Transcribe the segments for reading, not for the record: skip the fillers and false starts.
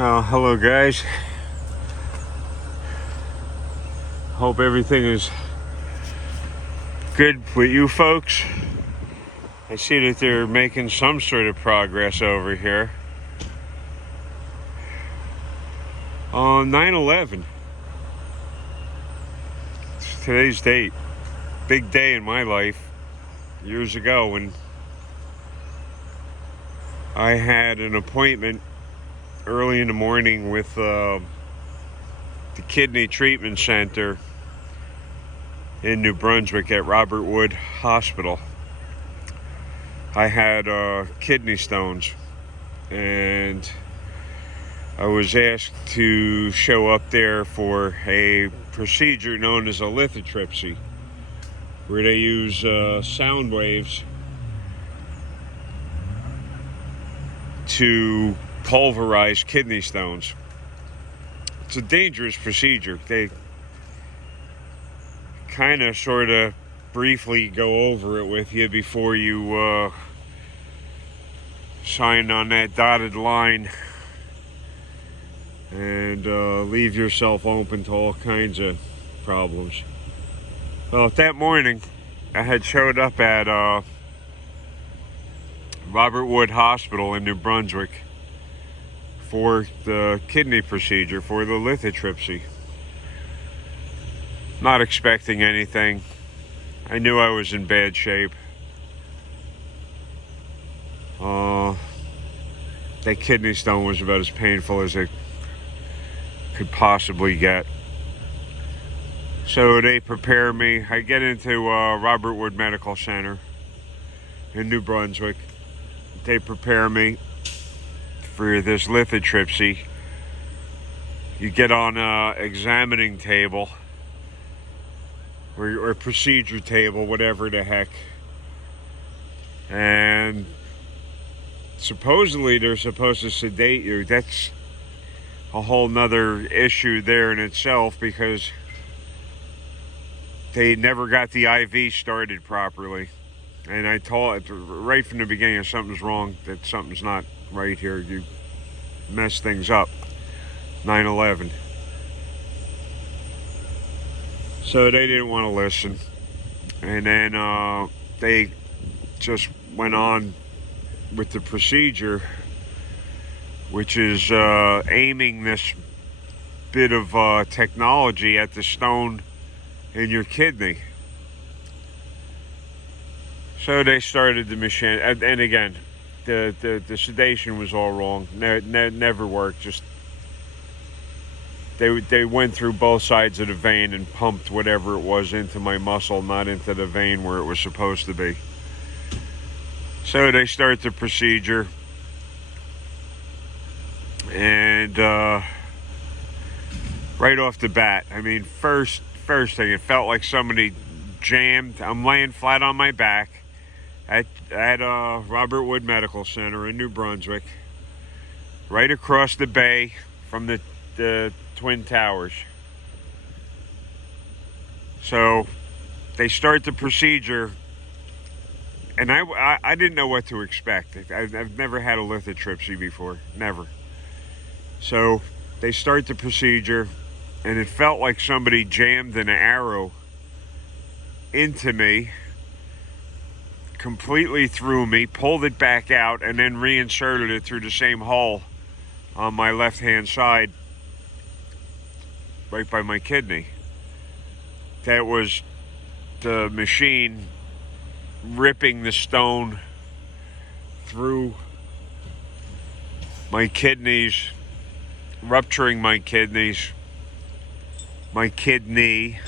Hello guys. Hope everything is good with you folks. I see that they're making some sort of progress over here. 9/11. It's today's date. Big day in my life. Years ago when I had an appointment early in the morning with the Kidney Treatment Center in New Brunswick at Robert Wood Hospital. I had kidney stones, and I was asked to show up there for a procedure known as a lithotripsy, where they use sound waves to pulverize kidney stones. It's a dangerous procedure. They kind of sort of briefly go over it with you before you sign on that dotted line and leave yourself open to all kinds of problems. Well, that morning I had showed up at Robert Wood Hospital in New Brunswick for the kidney procedure, for the lithotripsy. Not expecting anything. I knew I was in bad shape. That kidney stone was about as painful as it could possibly get. So they prepare me. I get into Robert Wood Medical Center in New Brunswick. They prepare me for this lithotripsy. You get on a examining table or procedure table, whatever the heck, and supposedly they're supposed to sedate you. That's a whole nother issue there in itself, because they never got the IV started properly. And I told it right from the beginning, something's wrong, that something's not right here. You mess things up. 9/11. So they didn't want to listen. And then they just went on with the procedure, which is aiming this bit of technology at the stone in your kidney. So they started the machine, and again, the sedation was all wrong. Never worked. Just they went through both sides of the vein and pumped whatever it was into my muscle, not into the vein where it was supposed to be. So they start the procedure, and right off the bat, I mean, first thing, it felt like somebody jammed. I'm laying flat on my back at Robert Wood Medical Center in New Brunswick, right across the bay from the Twin Towers. So they start the procedure, and I didn't know what to expect. I've never had a lithotripsy before, never. So they start the procedure, and it felt like somebody jammed an arrow into me, completely through me, pulled it back out, and then reinserted it through the same hole on my left-hand side, right by my kidney. That was the machine ripping the stone through my kidneys, rupturing my kidneys, my kidney,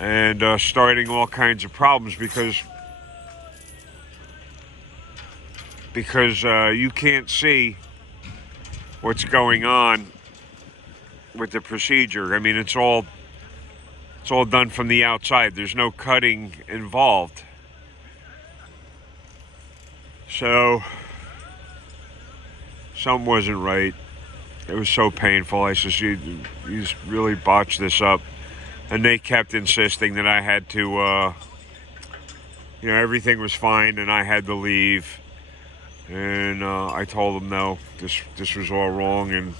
and starting all kinds of problems because you can't see what's going on with the procedure. I mean, it's all done from the outside. There's no cutting involved. So something wasn't right. It was so painful. I said, you just really botched this up. And they kept insisting that I had to, everything was fine and I had to leave. And I told him no, this was all wrong, and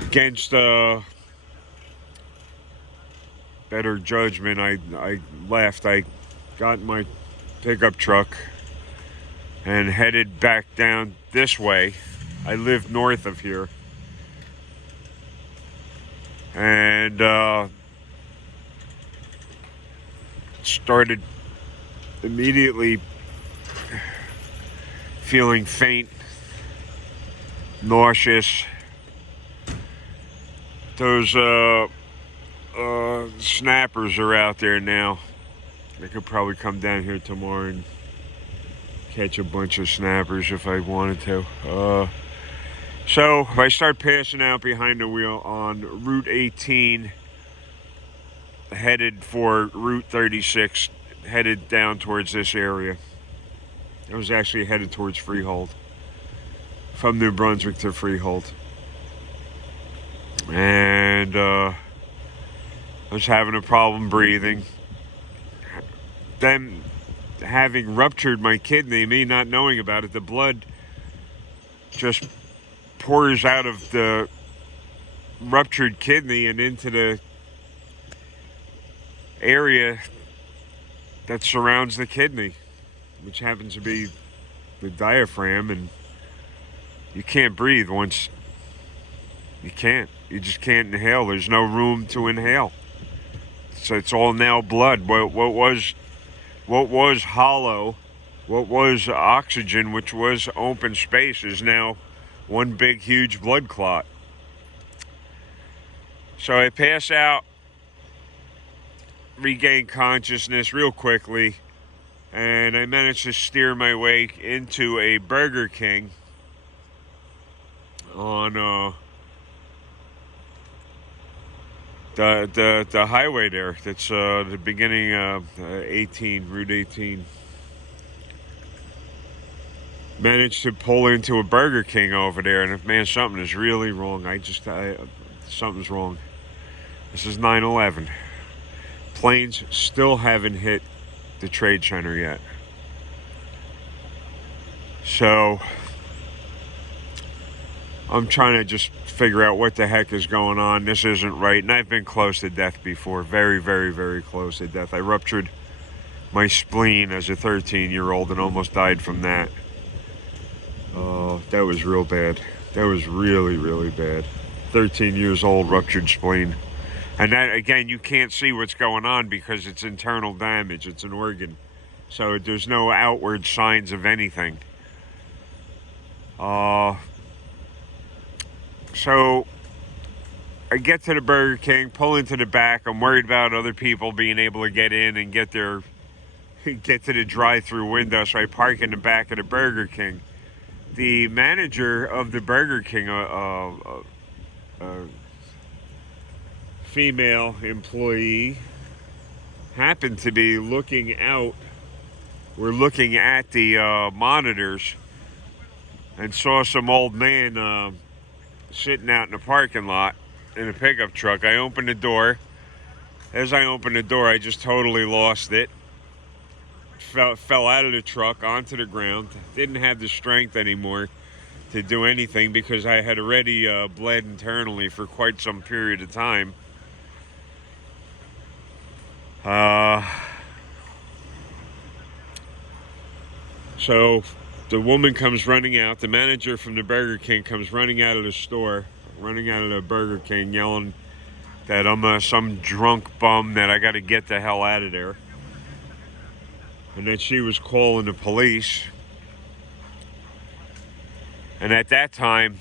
against better judgment, I left. I got in my pickup truck and headed back down this way. I live north of here, and started immediately feeling faint, nauseous. Those snappers are out there now. I could probably come down here tomorrow and catch a bunch of snappers if I wanted to. So if I start passing out behind the wheel on Route 18, headed for Route 36, headed down towards this area. I was actually headed towards Freehold, from New Brunswick to Freehold. And I was having a problem breathing. Then, having ruptured my kidney, me not knowing about it, the blood just pours out of the ruptured kidney and into the area that surrounds the kidney, which happens to be the diaphragm, and you can't breathe once. You can't. You just can't inhale. There's no room to inhale. So it's all now blood. What was hollow, what was oxygen, which was open space, is now one big, huge blood clot. So I pass out, regain consciousness real quickly, and I managed to steer my way into a Burger King on the highway there. That's the beginning of 18, Route 18. Managed to pull into a Burger King over there, and man, something is really wrong. Something's wrong. This is 9/11. Planes still haven't hit the Trade Center yet. So I'm trying to just figure out what the heck is going on. This isn't right. And I've been close to death before. Very, very, very close to death. I ruptured my spleen as a 13-year-old and almost died from that. Oh, that was real bad. That was really, really bad. 13 years old, ruptured spleen. And that, again, you can't see what's going on because it's internal damage. It's an organ. So there's no outward signs of anything. So I get to the Burger King, pull into the back. I'm worried about other people being able to get in and get to the drive-through window. So I park in the back of the Burger King. The manager of the Burger King, female employee, happened to be looking out. We're looking at the monitors and saw some old man sitting out in the parking lot in a pickup truck. I opened the door. As I opened the door, I just totally lost it. Fell out of the truck onto the ground. Didn't have the strength anymore to do anything because I had already bled internally for quite some period of time. So the woman comes running out. The manager from the Burger King comes running out of the store, running out of the Burger King, yelling that I'm some drunk bum, that I got to get the hell out of there. And that she was calling the police. And at that time,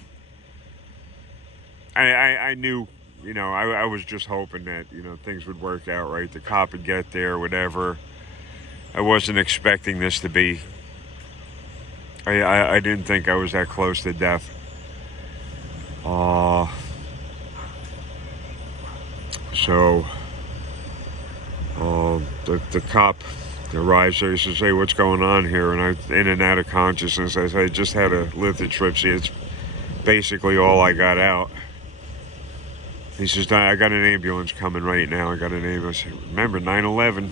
I knew, I was just hoping that, things would work out right. The cop would get there, whatever. I wasn't expecting this to be. I didn't think I was that close to death. So the cop arrives there. He says, "Hey, what's going on here?" And I'm in and out of consciousness. I said, "I just had a lithotripsy. It's basically all I got out." He says, "I got an ambulance coming right now. I got an ambulance." Remember, 9/11.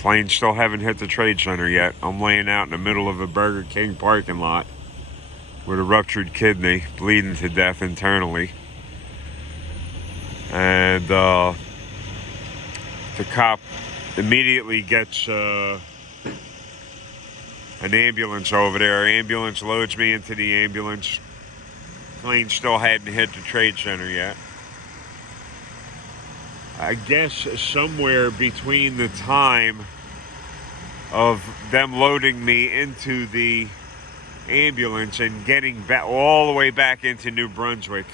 Planes still haven't hit the Trade Center yet. I'm laying out in the middle of a Burger King parking lot with a ruptured kidney, bleeding to death internally. And the cop immediately gets an ambulance over there. Ambulance loads me into the ambulance. Plane still hadn't hit the Trade Center yet. I guess somewhere between the time of them loading me into the ambulance and getting back all the way back into New Brunswick.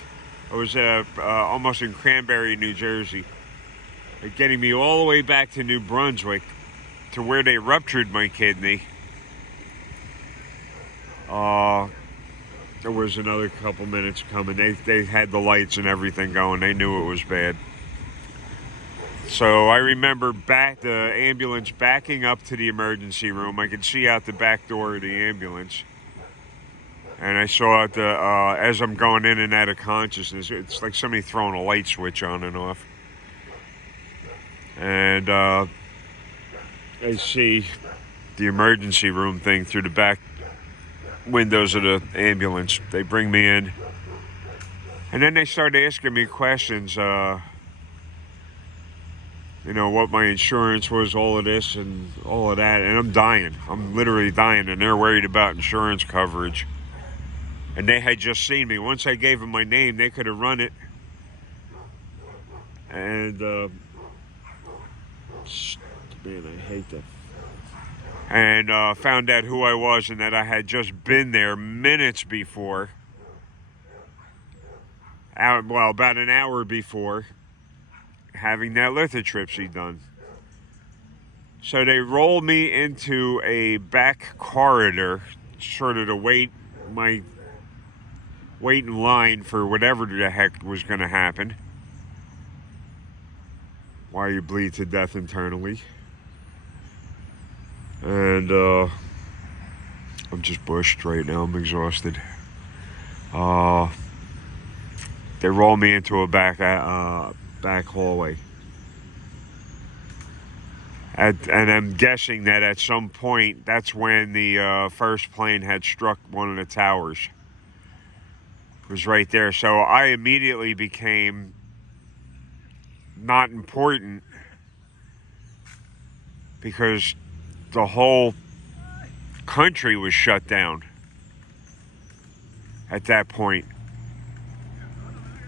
I was almost in Cranberry, New Jersey. Getting me all the way back to New Brunswick to where they ruptured my kidney. There was another couple minutes coming. They had the lights and everything going. They knew it was bad. So I remember the ambulance backing up to the emergency room. I could see out the back door of the ambulance. And I saw it as I'm going in and out of consciousness. It's like somebody throwing a light switch on and off. And I see the emergency room thing through the back windows of the ambulance. They bring me in. And then they start asking me questions. What my insurance was, all of this and all of that. And I'm dying. I'm literally dying. And they're worried about insurance coverage. And they had just seen me. Once I gave them my name, they could have run it. And, man, I hate that. And found out who I was and that I had just been there minutes before. About an hour before, having that lithotripsy done. So they rolled me into a back corridor, sort of to wait in line for whatever the heck was going to happen while you bleed to death internally. And I'm just bushed right now. I'm exhausted. They roll me into a back hallway. And I'm guessing that at some point, that's when the first plane had struck one of the towers. It was right there. So I immediately became not important because the whole country was shut down at that point.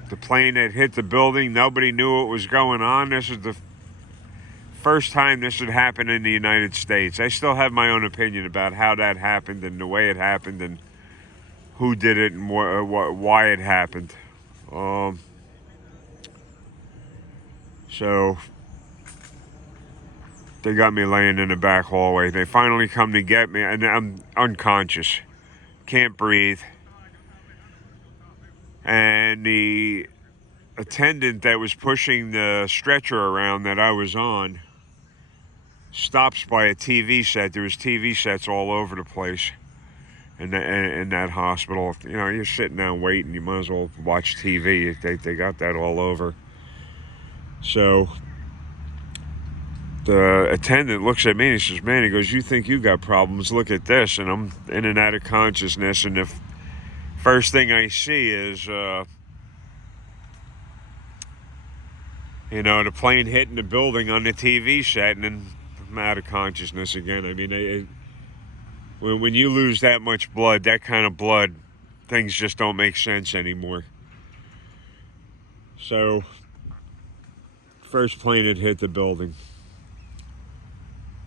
The plane had hit the building. Nobody knew what was going on. This is the first time this had happened in the United States. I still have my own opinion about how that happened and the way it happened and who did it and why it happened. So they got me laying in the back hallway. They finally come to get me, and I'm unconscious. Can't breathe. And the attendant that was pushing the stretcher around that I was on stops by a TV set. There was TV sets all over the place in that hospital. You're sitting down waiting. You might as well watch TV. They got that all over. So the attendant looks at me and he says, "Man," he goes, "you think you got problems? Look at this." And I'm in and out of consciousness, and the first thing I see is, the plane hitting the building on the TV set, and then I'm out of consciousness again. I mean, when you lose that much blood, that kind of blood, things just don't make sense anymore. So, first plane had hit the building.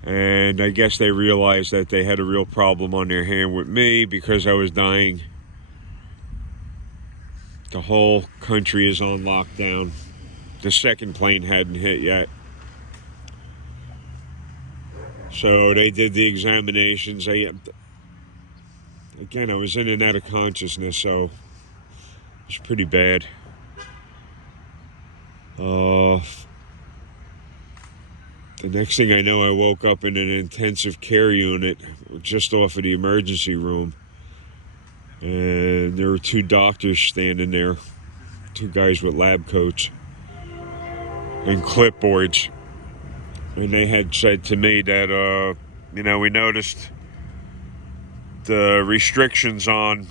And I guess they realized that they had a real problem on their hand with me because I was dying. The whole country is on lockdown. The second plane hadn't hit yet. So they did the examinations. Again, I was in and out of consciousness, so it was pretty bad. The next thing I know, I woke up in an intensive care unit just off of the emergency room. And there were two doctors standing there, two guys with lab coats and clipboards. And they had said to me that, we noticed the restrictions on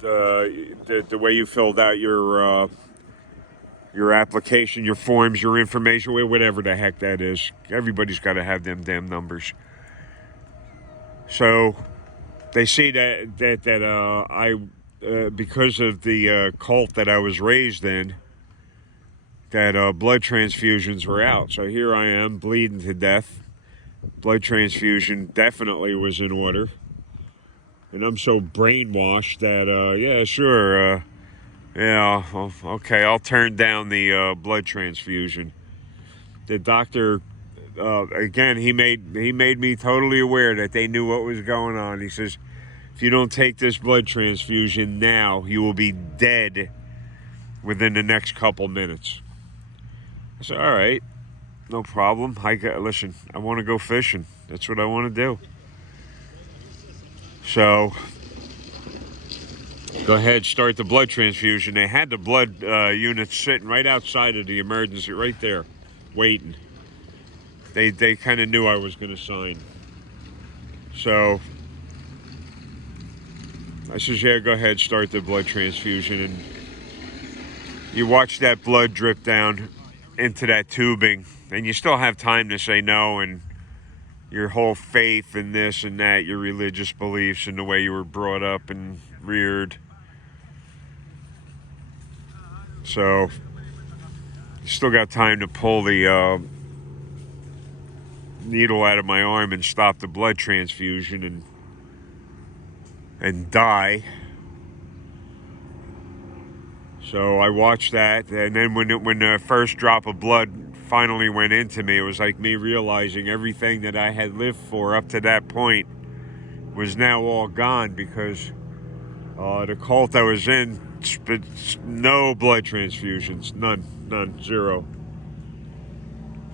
the way you filled out your application, your forms, your information, whatever the heck that is. Everybody's got to have them damn numbers. So they see that I because of the cult that I was raised in, that blood transfusions were out. So here I am bleeding to death. Blood transfusion definitely was in order. And I'm so brainwashed that, yeah, sure, yeah, okay, I'll turn down the blood transfusion. The doctor, again, he made me totally aware that they knew what was going on. He says, if you don't take this blood transfusion now, you will be dead within the next couple minutes. I said, all right, no problem. Listen, I want to go fishing. That's what I want to do. So, go ahead, start the blood transfusion. They had the blood units sitting right outside of the emergency, right there, waiting. They kind of knew I was going to sign. So, I says, yeah, go ahead, start the blood transfusion. And you watch that blood drip down into that tubing, and you still have time to say no, and your whole faith and this and that, your religious beliefs and the way you were brought up and reared. So, you still got time to pull the needle out of my arm and stop the blood transfusion and die. So I watched that, and then when the first drop of blood finally went into me, it was like me realizing everything that I had lived for up to that point was now all gone, because the cult I was in, no blood transfusions, none, zero.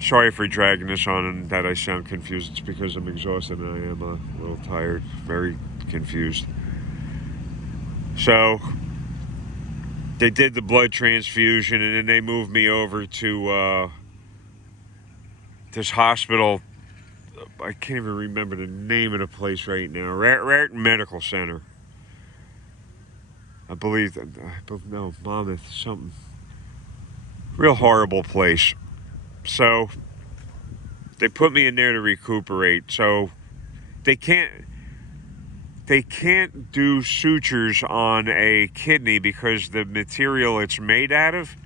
Sorry for dragging this on and that I sound confused. It's because I'm exhausted and I am a little tired, very confused. So they did the blood transfusion, and then they moved me over to this hospital. I can't even remember the name of the place right now. Raritan Medical Center. I believe that, no, Monmouth, something. Real horrible place. So they put me in there to recuperate. So they can't do sutures on a kidney because the material it's made out of,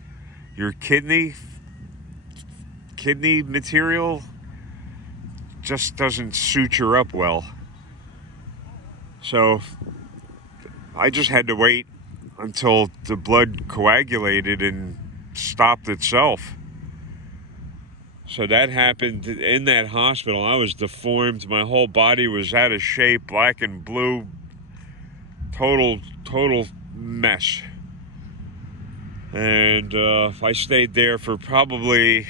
your kidney material, just doesn't suture up well. So I just had to wait until the blood coagulated and stopped itself. So that happened in that hospital. I was deformed. My whole body was out of shape, black and blue. Total mess. And I stayed there for probably,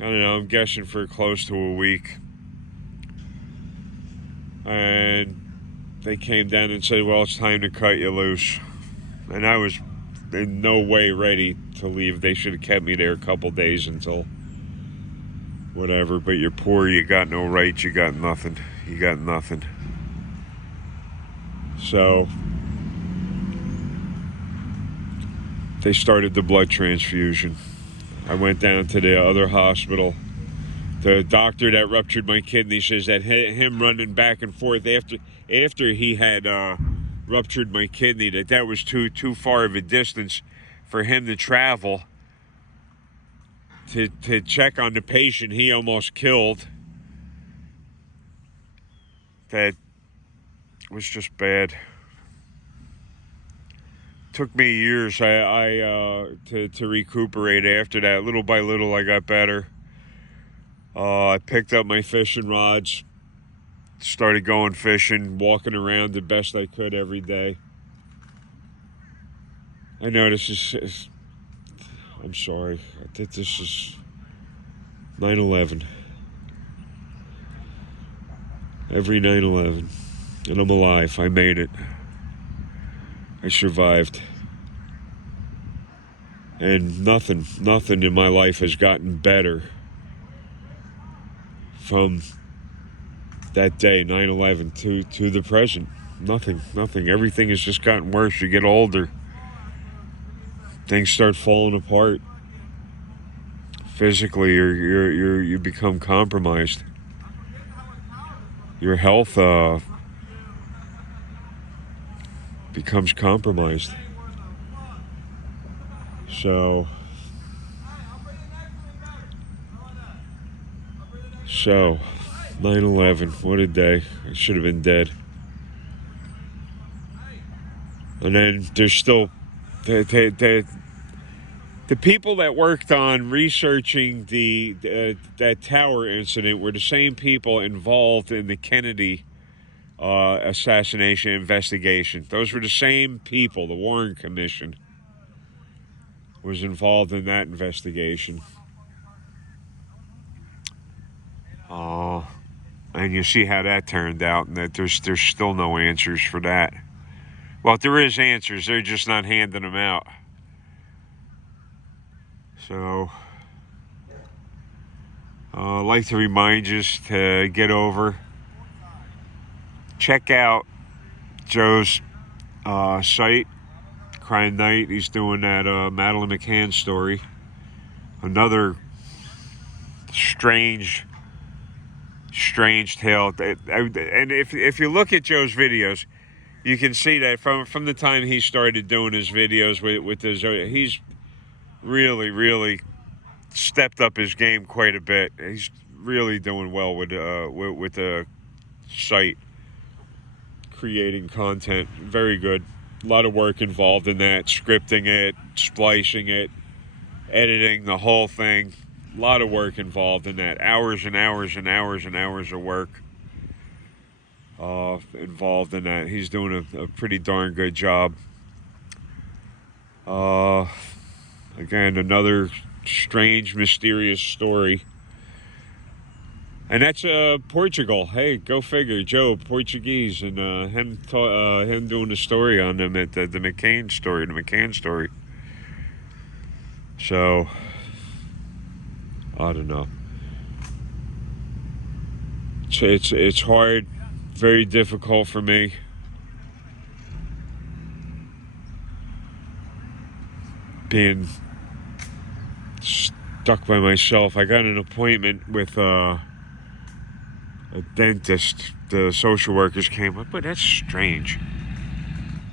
I don't know, I'm guessing for close to a week. And they came down and said, well, it's time to cut you loose. And I was in no way ready to leave. They should have kept me there a couple days until whatever. But you're poor, you got no rights, you got nothing. You got nothing. So they started the blood transfusion. I went down to the other hospital. The doctor that ruptured my kidney says that him running back and forth after he had ruptured my kidney, that was too far of a distance for him to travel to check on the patient he almost killed. That was just bad. Took me years to recuperate after that. Little by little, I got better. I picked up my fishing rods, started going fishing, walking around the best I could every day. I know this is I'm sorry. This is 9/11. Every 9/11. And I'm alive. I made it. I survived. And nothing in my life has gotten better from that day, 9/11, to the present. Nothing. Everything has just gotten worse. You get older, things start falling apart. Physically, you become compromised. Your health becomes compromised. So 9/11, what a day. I should have been dead. And then there's still the people that worked on researching that tower incident were the same people involved in the Kennedy assassination investigation. Those were the same people. The Warren Commission was involved in that investigation. And you see how that turned out, and that there's still no answers for that. Well, there is answers, they're just not handing them out. So, I'd like to remind you to get over, check out Joe's site, Crime Night. He's doing that Madeleine McCann story. Another strange tale. And if you look at Joe's videos, you can see that from the time he started doing his videos with his, he's really stepped up his game quite a bit. He's really doing well with the site, creating content. Very good. A lot of work involved in that, scripting it, splicing it, editing the whole thing. A lot of work involved in that. Hours and hours and hours and hours of work involved in that. He's doing a pretty darn good job. Again, another strange, mysterious story. And that's Portugal. Hey, go figure. Joe, Portuguese, and him doing the story on them at the McCann story. So, I don't know. It's hard, very difficult for me. Being stuck by myself. I got an appointment with a dentist. The social workers came up, but that's strange.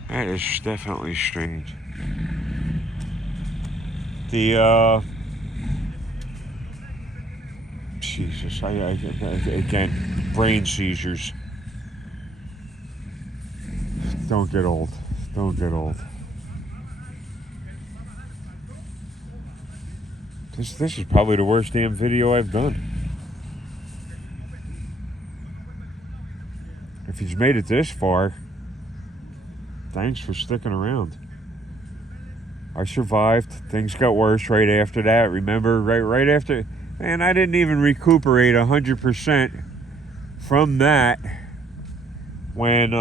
That is definitely strange. Jesus, I again, brain seizures. Don't get old. This is probably the worst damn video I've done. If he's made it this far, thanks for sticking around. I survived. Things got worse right after that. Remember, right after, man, I didn't even recuperate 100% from that when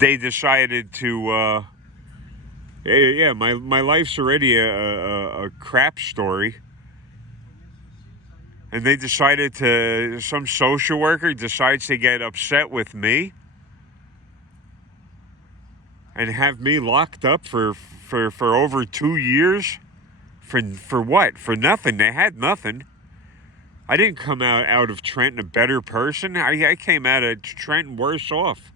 they decided to. Yeah, my life's already a crap story. And they decided some social worker decides to get upset with me and have me locked up for over 2 years. For what? For nothing. They had nothing. I didn't come out of Trenton a better person. I came out of Trenton worse off.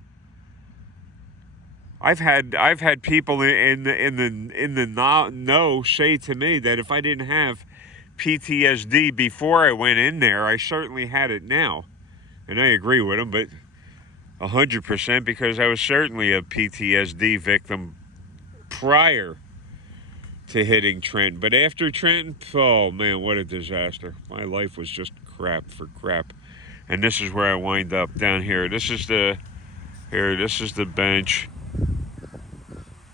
I've had people in the know say to me that if I didn't have PTSD before I went in there, I certainly had it now. And I agree with them, but 100%, because I was certainly a PTSD victim prior to hitting Trenton. But after Trenton, oh man, what a disaster. My life was just crap. And this is where I wind up, down here. This is the bench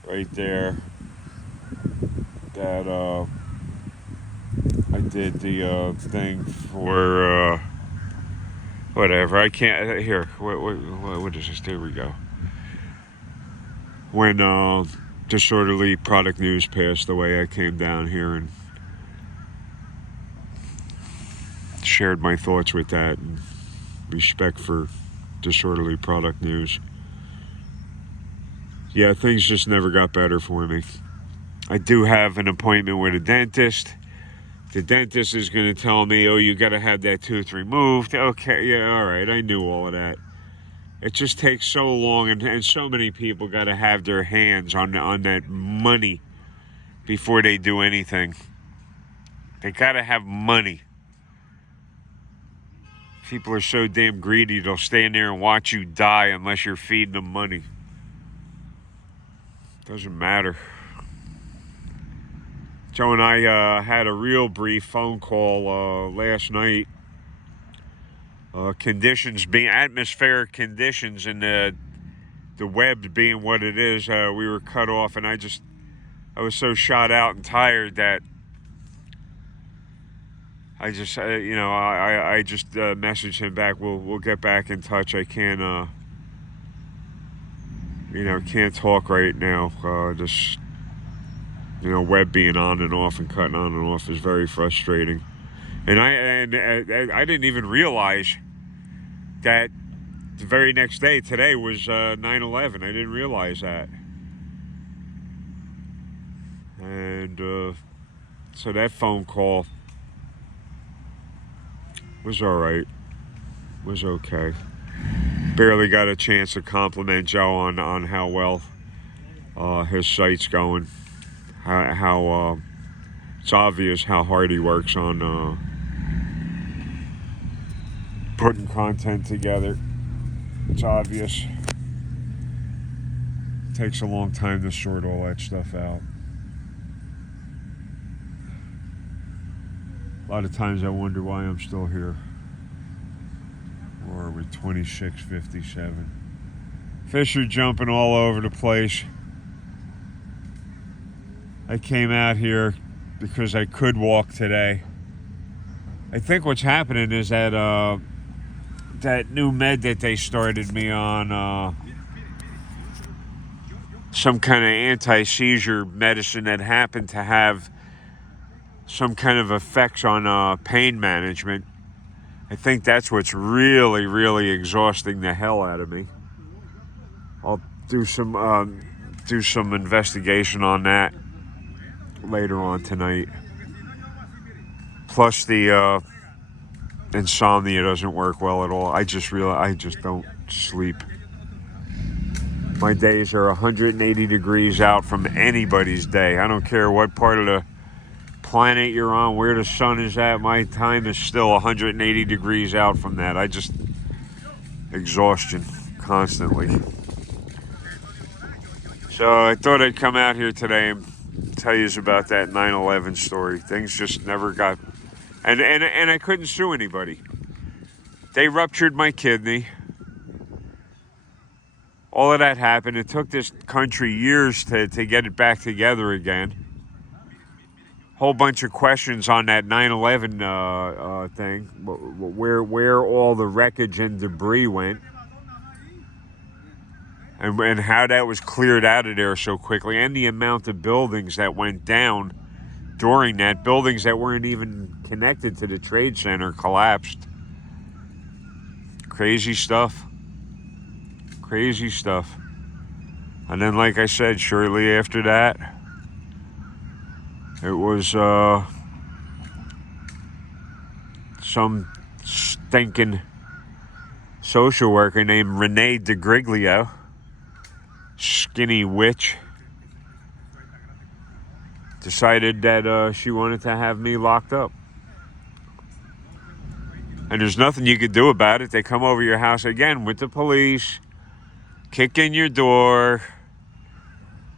right there that I did the thing for whatever. I can't here. What is this? There we go. When Disorderly Product News passed away, I came down here and shared my thoughts with that, and respect for Disorderly Product News. Yeah, things just never got better for me. I do have an appointment with a dentist. The dentist is going to tell me, oh, you got to have that tooth removed. Okay, yeah, all right, I knew all of that. It just takes so long, and so many people got to have their hands on that money before they do anything. They got to have money. People are so damn greedy, they'll stand there and watch you die unless you're feeding them money. Doesn't matter. Joe and I had a real brief phone call last night. Atmospheric conditions and the web being what it is, we were cut off, and I was so shot out and tired that I just messaged him back. We'll get back in touch. I can't can't talk right now. Web being on and off and cutting on and off is very frustrating. And I didn't even realize that the very next day, today, was 9/11. I didn't realize that. And so that phone call was all right. Was okay. Barely got a chance to compliment Joe on how well his site's going. How it's obvious how hard he works on putting content together. It's obvious. It takes a long time to sort all that stuff out. A lot of times I wonder why I'm still here. Or we're 26:57. Fish are jumping all over the place. I came out here because I could walk today. I think what's happening is that that new med that they started me on, some kind of anti-seizure medicine that happened to have some kind of effects on pain management. I think that's what's really, really exhausting the hell out of me. I'll do some investigation on that later on tonight. Plus the insomnia doesn't work well at all. I just don't sleep. My days are 180 degrees out from anybody's day. I don't care what part of the planet you're on, where the sun is at. My time is still 180 degrees out from that. Exhaustion constantly. So I thought I'd come out here today and tell you about that 9/11 story. Things just never got, and I couldn't sue anybody. They ruptured my kidney. All of that happened. It took this country years to get it back together again. Whole bunch of questions on that 9/11 thing, where all the wreckage and debris went, and how that was cleared out of there so quickly, and the amount of buildings that went down during that. Buildings that weren't even connected to the Trade Center collapsed. Crazy stuff. Crazy stuff. And then, like I said, shortly after that, it was some stinking social worker named Renee DeGriglio, skinny witch, decided that she wanted to have me locked up. And there's nothing you could do about it. They come over your house again with the police, kick in your door,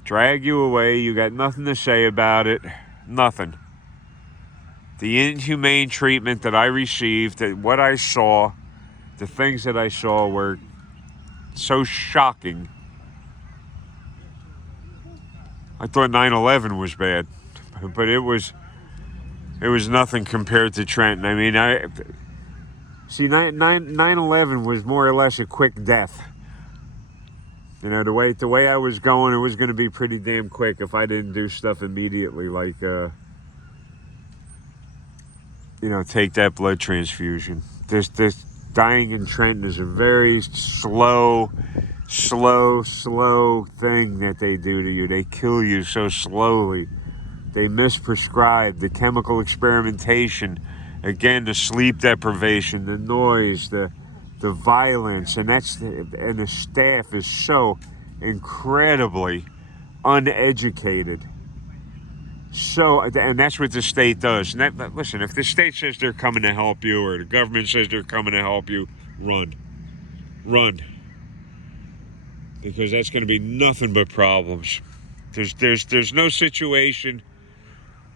drag you away. You got nothing to say about it. Nothing. The inhumane treatment that I received, what I saw, the things that I saw were so shocking. I thought 9/11 was bad, but it was nothing compared to Trenton. I mean, 9/11 was more or less a quick death. You know, the way I was going, it was going to be pretty damn quick if I didn't do stuff immediately, like take that blood transfusion. This dying in Trenton is a very slow thing that they do to you. They kill you so slowly. They misprescribe the chemical experimentation, again, the sleep deprivation, the noise, the violence, and the staff is so incredibly uneducated. And that's what the state does. And listen, if the state says they're coming to help you, or the government says they're coming to help you, run, because that's going to be nothing but problems. There's no situation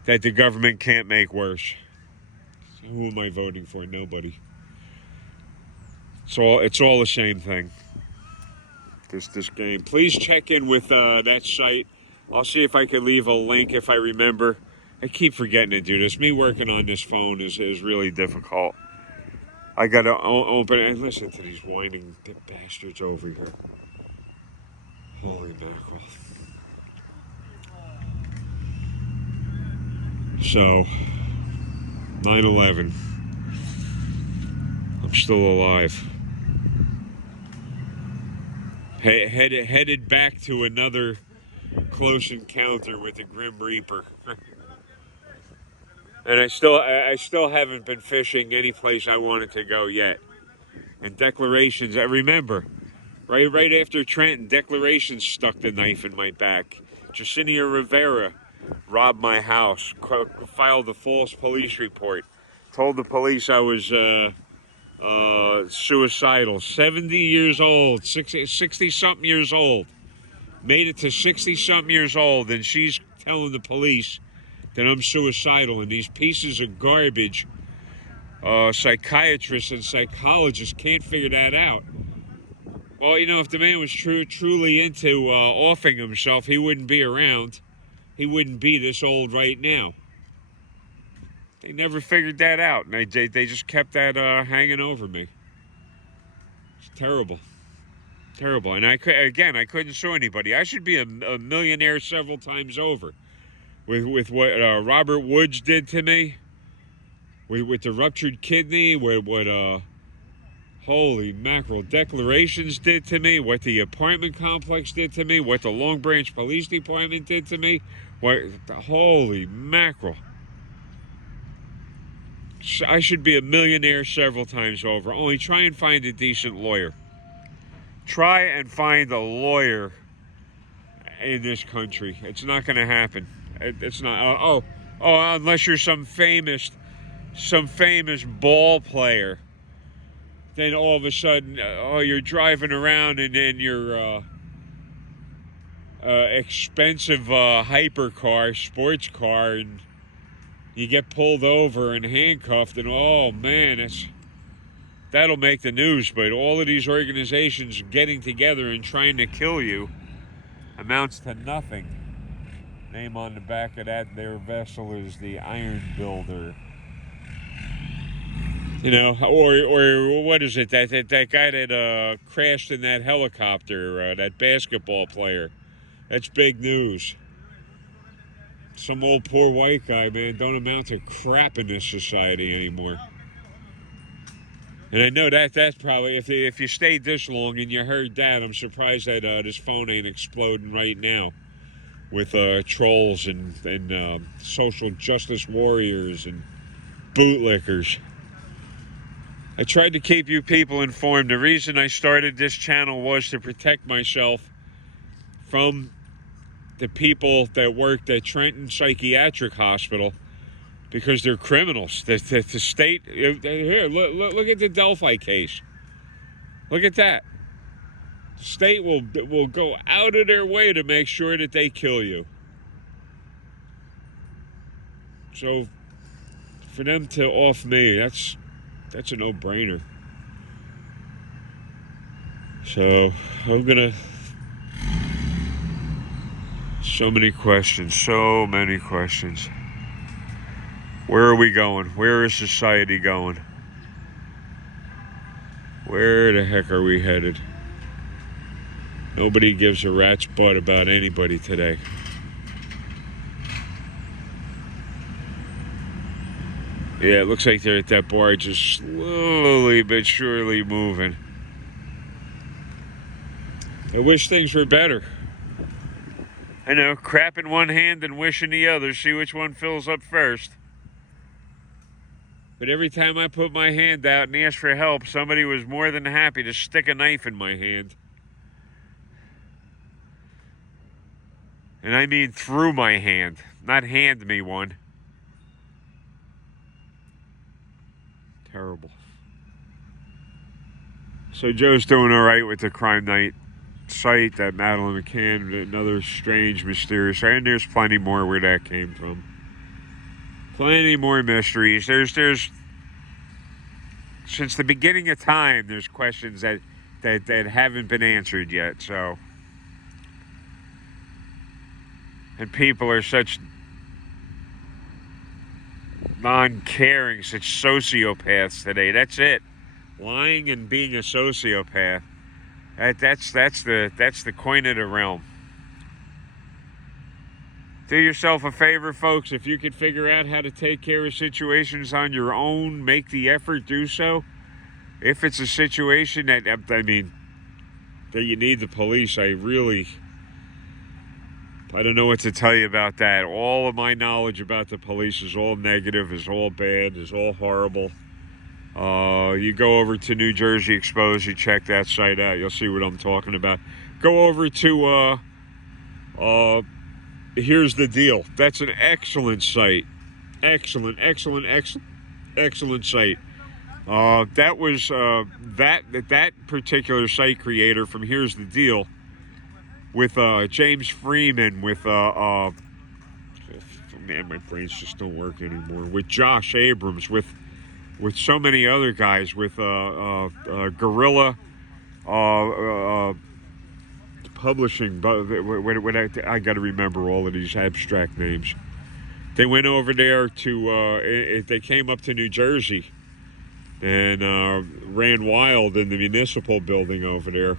that the government can't make worse. So who am I voting for? Nobody. It's all the same thing. This game. Please check in with that site. I'll see if I can leave a link if I remember. I keep forgetting to do this. Me working on this phone is really difficult. I gotta open it and listen to these whining bastards over here. Holy mackerel. So, 9/11. I'm still alive. Headed back to another close encounter with the Grim Reaper. And I still haven't been fishing any place I wanted to go yet. And Declarations, I remember, right after Trenton, Declarations stuck the knife in my back. Jacinia Rivera robbed my house, filed a false police report, told the police I was suicidal. 70 years old, 60-something years old. Made it to 60-something years old, and she's telling the police that I'm suicidal, and these pieces of garbage, psychiatrists and psychologists can't figure that out. Well, if the man was truly into offing himself, he wouldn't be around. He wouldn't be this old right now. They never figured that out, and they just kept that hanging over me. It's terrible. Terrible. And I couldn't sue anybody. I should be a millionaire several times over. With what Robert Woods did to me, with the ruptured kidney, what holy mackerel, Declarations did to me, what the apartment complex did to me, what the Long Branch Police Department did to me, holy mackerel. I should be a millionaire several times over. Only try and find a decent lawyer. Try and find a lawyer in this country. It's not going to happen. It's not. Unless you're some famous ball player, then all of a sudden, you're driving around and then your expensive hypercar, sports car, and you get pulled over and handcuffed, and oh man, that'll make the news. But all of these organizations getting together and trying to kill you amounts to nothing. Name on the back of their vessel is the Iron Builder. Or what is it? That guy that crashed in that helicopter, that basketball player. That's big news. Some old poor white guy, man, don't amount to crap in this society anymore. And I know that's probably, if you stayed this long and you heard that, I'm surprised that this phone ain't exploding right now with trolls and social justice warriors and bootlickers. I tried to keep you people informed. The reason I started this channel was to protect myself from the people that worked at Trenton Psychiatric Hospital, because they're criminals. The state, here, look at the Delphi case. Look at that. The state will go out of their way to make sure that they kill you. So for them to off me, that's a no-brainer. So I'm gonna. So many questions. Where are we going? Where is society going? Where the heck are we headed? Nobody gives a rat's butt about anybody today. Yeah, it looks like they're at that bar just slowly but surely moving. I wish things were better. I know, crap in one hand and wish in the other, see which one fills up first. But every time I put my hand out and asked for help, somebody was more than happy to stick a knife in my hand. And I mean through my hand, not hand me one. Terrible. So Joe's doing all right with the Crime Night site, that Madeleine McCann, another strange, mysterious, and there's plenty more where that came from. Plenty more mysteries. There's since the beginning of time, there's questions that haven't been answered yet. So, and people are such non-caring, such sociopaths today. That's it. Lying and being a sociopath. That's the coin of the realm. Do yourself a favor, folks. If you could figure out how to take care of situations on your own, make the effort, do so. If it's a situation that you need the police, I don't know what to tell you about that. All of my knowledge about the police is all negative, is all bad, is all horrible. You go over to New Jersey Exposed, you check that site out, you'll see what I'm talking about. Go over to Here's the Deal. That's an excellent site. Excellent site. That was that particular site creator from Here's the Deal with James Freeman, with man, my brains just don't work anymore. With Josh Abrams, with so many other guys, with Guerrilla Publishing, but I got to remember all of these abstract names. They went over there to, they came up to New Jersey and ran wild in the municipal building over there.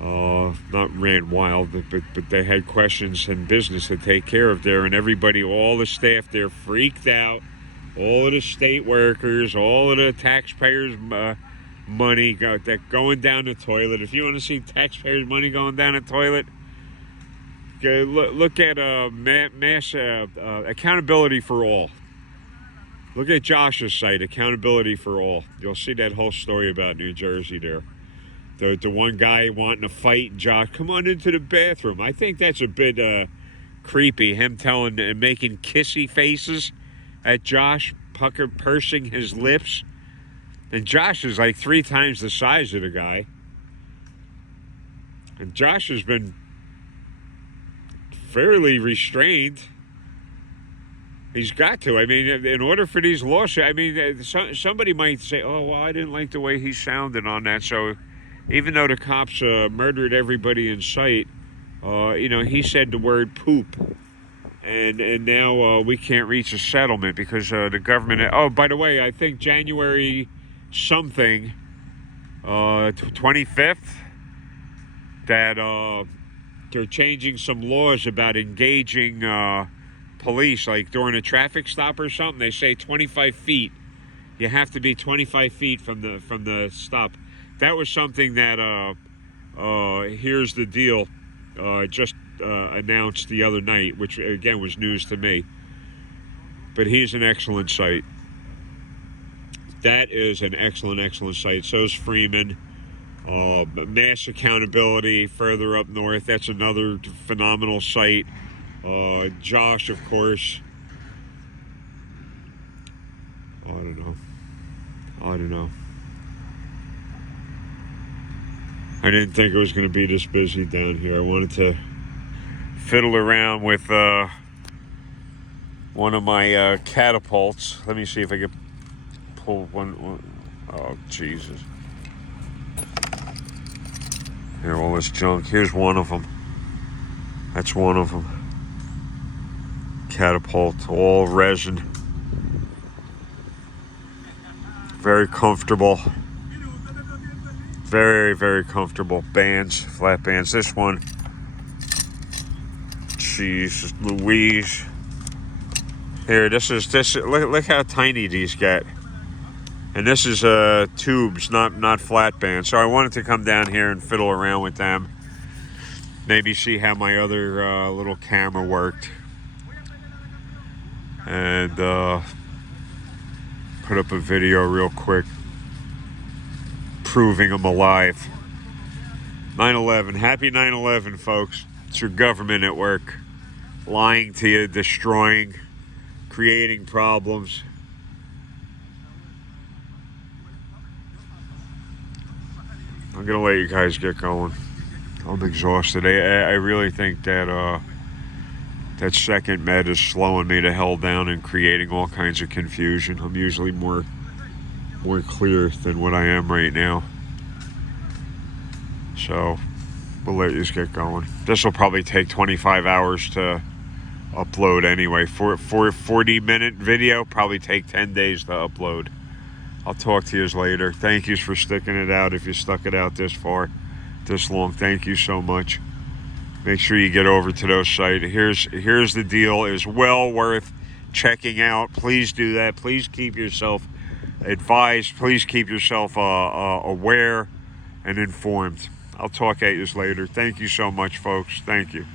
Not ran wild, but they had questions and business to take care of there, and everybody, all the staff there freaked out. All of the state workers, all of the taxpayers' money going down the toilet. If you want to see taxpayers' money going down the toilet, look at mass accountability for all. Look at Josh's site, Accountability for All. You'll see that whole story about New Jersey there. The one guy wanting to fight, and Josh, come on into the bathroom. I think that's a bit creepy, him telling and making kissy faces at Josh, pursing his lips. And Josh is like 3 times the size of the guy. And Josh has been fairly restrained. He's got to. I mean, in order for these lawsuits, I mean, somebody might say, oh, well, I didn't like the way he sounded on that. So even though the cops murdered everybody in sight, he said the word poop. And now we can't reach a settlement because the government... Oh, by the way, I think January something, 25th, that they're changing some laws about engaging police, like during a traffic stop or something. They say 25 feet. You have to be 25 feet from the stop. That was something that Here's the Deal just announced the other night, which again was news to me. But he's an excellent site. That is an excellent site. So is Freeman. Mass Accountability further up north. That's another phenomenal site. Josh, of course. I don't know. I didn't think it was going to be this busy down here. I wanted to fiddle around with one of my catapults. Let me see if I can pull one. Oh, Jesus. Here, all this junk. Here's one of them. That's one of them. Catapult, all resin. Very comfortable. Very comfortable. Bands, flat bands. This one, jeez Louise. Here, this. Look how tiny these get. And this is tubes, not flat band. So I wanted to come down here and fiddle around with them. Maybe see how my other little camera worked. And put up a video real quick proving I'm alive. 9/11. Happy 9/11, folks. It's your government at work. Lying to you, destroying, creating problems. I'm gonna let you guys get going. I'm exhausted. I really think that that second med is slowing me the hell down and creating all kinds of confusion. I'm usually more clear than what I am right now. So we'll let you get going. This will probably take 25 hours to upload anyway. For a 40-minute video, probably take 10 days to upload. I'll talk to you later. Thank you for sticking it out. If you stuck it out this far, this long, thank you so much. Make sure you get over to those sites. Here's the deal. It's well worth checking out. Please do that. Please keep yourself advised. Please keep yourself aware and informed. I'll talk at you later. Thank you so much, folks. Thank you.